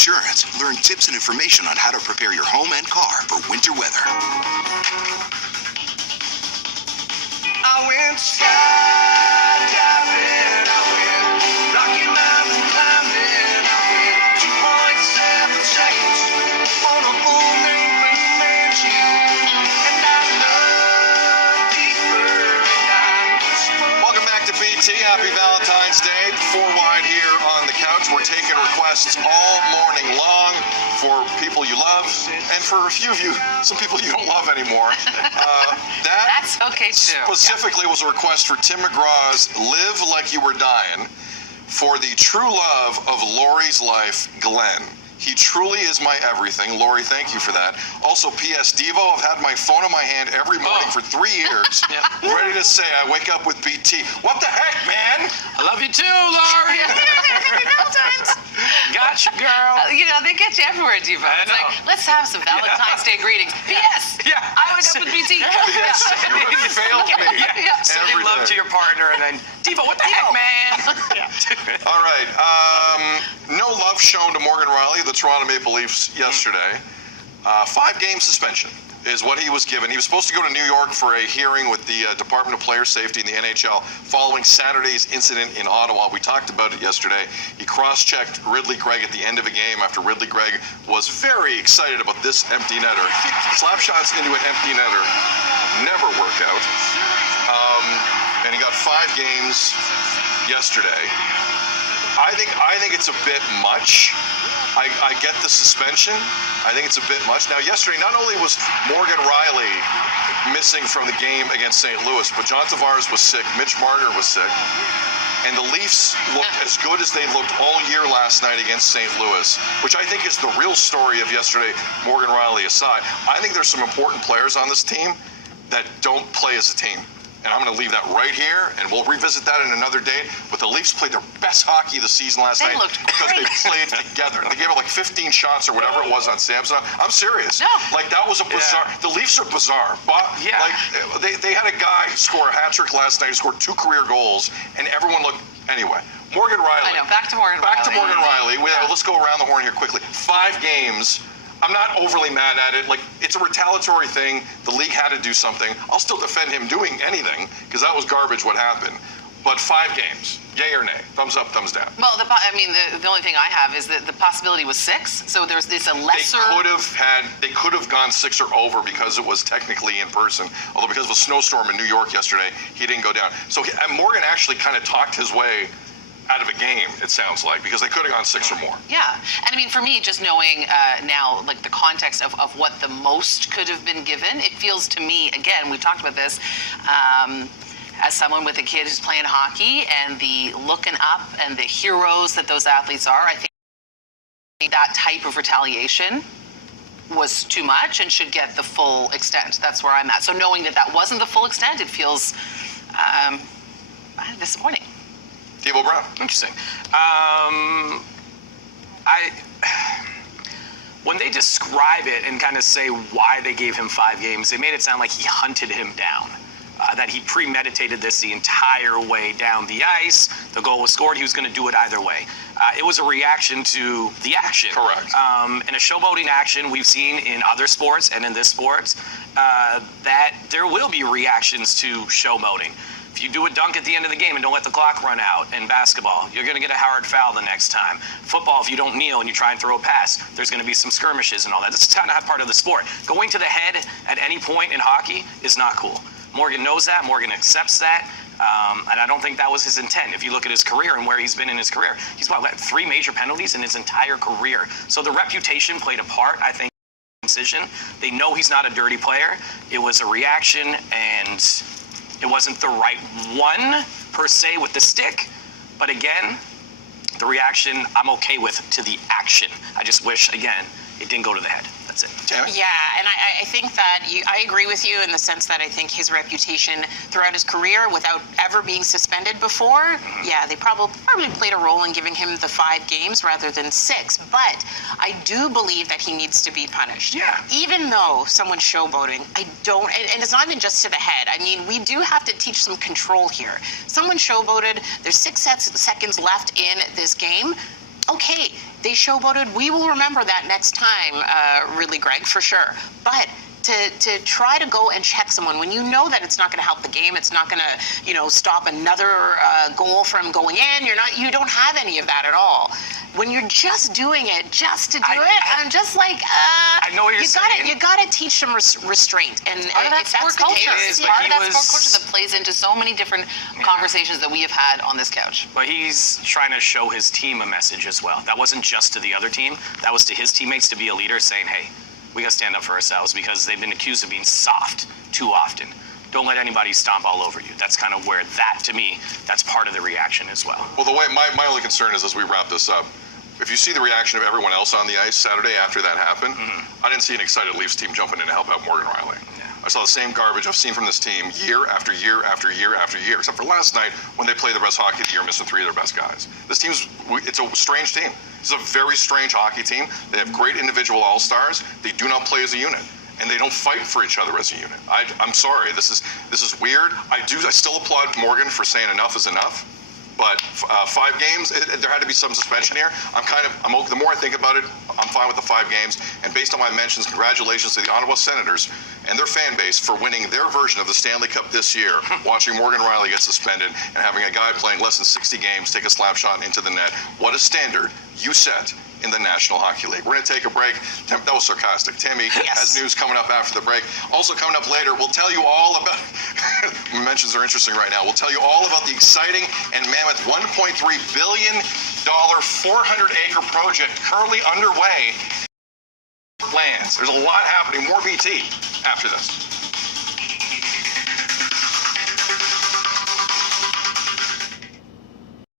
Insurance. Learn tips and information on how to prepare your home and car for winter weather. I went skydiving, I went Rocky Mountain climbing, I went 2.7 seconds on a bull named Fu Manchu, and I love deeper and I... Welcome back to BT. Happy Valentine's Day. 4 wide here on the couch. We're taking requests all morning long for people you love, and for a few of you, some people you don't love anymore. That's okay too. Specifically was a request for Tim McGraw's "Live Like You Were Dying" for the true love of Lori's life, Glenn. He truly is my everything. Lori, thank you for that. Also, P.S. Devo, I've had my phone in my hand every morning for 3 years, ready to say I wake up with BT. What the heck, man? I love you too, Lori. Gotcha, girl. You know, they get you everywhere, Devo. It's like, let's have some Valentine's Day greetings. P.S. Yeah. I wake up with BT. Yes, you failed me. Sending love to your partner, and then, Devo, what the heck, man? All right. No love shown to Morgan Riley, the Toronto Maple Leafs, yesterday. 5-game suspension is what he was given. He was supposed to go to New York for a hearing with the Department of Player Safety in the NHL following Saturday's incident in Ottawa. We talked about it yesterday. He cross-checked Ridley Gregg at the end of a game after Ridley Gregg was very excited about this empty netter. Slap shots into an empty netter never work out. And he got 5 games yesterday. I think it's a bit much. I get the suspension. I think it's a bit much. Now, yesterday, not only was Morgan Riley missing from the game against St. Louis, but John Tavares was sick, Mitch Marner was sick, and the Leafs looked as good as they looked all year last night against St. Louis, which I think is the real story of yesterday, Morgan Riley aside. I think there's some important players on this team that don't play as a team. And I'm going to leave that right here, and we'll revisit that in another date. But the Leafs played their best hockey of the season last night because they played together. They gave it like 15 shots or whatever it was on Samson. I'm serious. No. Like, that was a bizarre. The Leafs are bizarre. But, like, they had a guy score a hat trick last night. He scored 2 career goals, and everyone looked. Anyway, Morgan Riley. I know. Back to Morgan Riley. Let's go around the horn here quickly. 5 games. I'm not overly mad at it. Like, it's a retaliatory thing. The league had to do something. I'll still defend him doing anything because that was garbage what happened. But 5 games, yay or nay? Thumbs up, thumbs down. Well, the only thing I have is that the possibility was 6. So there's this a lesser. They could have gone 6 or over because it was technically in person. Although because of a snowstorm in New York yesterday, he didn't go down. So Morgan actually kind of talked his way out of a game, it sounds like, because they could have gone 6 or more. Yeah, and I mean, for me, just knowing now, like, the context of what the most could have been given, it feels to me, again, we've talked about this, as someone with a kid who's playing hockey and the looking up and the heroes that those athletes are, I think that type of retaliation was too much and should get the full extent. That's where I'm at. So knowing that that wasn't the full extent, it feels disappointing. Devo Brown. Interesting. When they describe it and kind of say why they gave him 5 games, they made it sound like he hunted him down. That he premeditated this the entire way down the ice. The goal was scored. He was going to do it either way. It was a reaction to the action. Correct. In a showboating action we've seen in other sports and in this sport, that there will be reactions to showboating. If you do a dunk at the end of the game and don't let the clock run out in basketball, you're going to get a hard foul the next time. Football, if you don't kneel and you try and throw a pass, there's going to be some skirmishes and all that. It's kind of part of the sport. Going to the head at any point in hockey is not cool. Morgan knows that. Morgan accepts that. And I don't think that was his intent. If you look at his career and where he's been in his career, he's got 3 major penalties in his entire career. So the reputation played a part, I think, in the decision. They know he's not a dirty player. It was a reaction, and it wasn't the right one, per se, with the stick. But again, the reaction I'm okay with to the action. I just wish, again, it didn't go to the head. That's it. Tammy? Yeah, and I think that I agree with you in the sense that I think his reputation throughout his career, without ever being suspended before, yeah, they probably played a role in giving him the 5 games rather than 6. But I do believe that he needs to be punished. Yeah. Even though someone's showboating, I don't, and it's not even just to the head. I mean, we do have to teach some control here. Someone showboated. There's 6 seconds left in this game. okay, they showboated. We will remember that next time, really, Greg, for sure. But to try to go and check someone when you know that it's not going to help the game, it's not going to, stop another goal from going in. You don't have any of that at all. When you're just doing it just to do it, I'm just like, I know what you're saying. You gotta teach some restraint, and Part of that if sport that's the culture. case, is, but Part he of that was- sport culture that plays into so many different conversations that we have had on this couch. But he's trying to show his team a message as well. That wasn't just to the other team. That was to his teammates to be a leader, saying, hey, we got to stand up for ourselves because they've been accused of being soft too often. Don't let anybody stomp all over you. That's kind of where that, to me, that's part of the reaction as well. Well, my only concern is, as we wrap this up, if you see the reaction of everyone else on the ice Saturday after that happened, I didn't see an excited Leafs team jumping in to help out Morgan Riley. I saw the same garbage I've seen from this team year after year after year after year, except for last night when they played the best hockey of the year, missing 3 of their best guys. It's a strange team. It's a very strange hockey team. They have great individual all-stars. They do not play as a unit, and they don't fight for each other as a unit. I'm sorry. This is weird. I still applaud Morgan for saying enough is enough. But 5 games, there had to be some suspension here. The more I think about it, I'm fine with the 5 games. And based on my mentions, congratulations to the Ottawa Senators and their fan base for winning their version of the Stanley Cup this year, watching Morgan Riley get suspended and having a guy playing less than 60 games take a slap shot into the net. What a standard you set in the National Hockey League. We're going to take a break. That was sarcastic. Tammy has news coming up after the break. Also coming up later, we'll tell you all about, mentions are interesting right now, we'll tell you all about the exciting and mammoth $1.3 billion 400-acre project currently underway. Lands. There's a lot happening. More BT after this.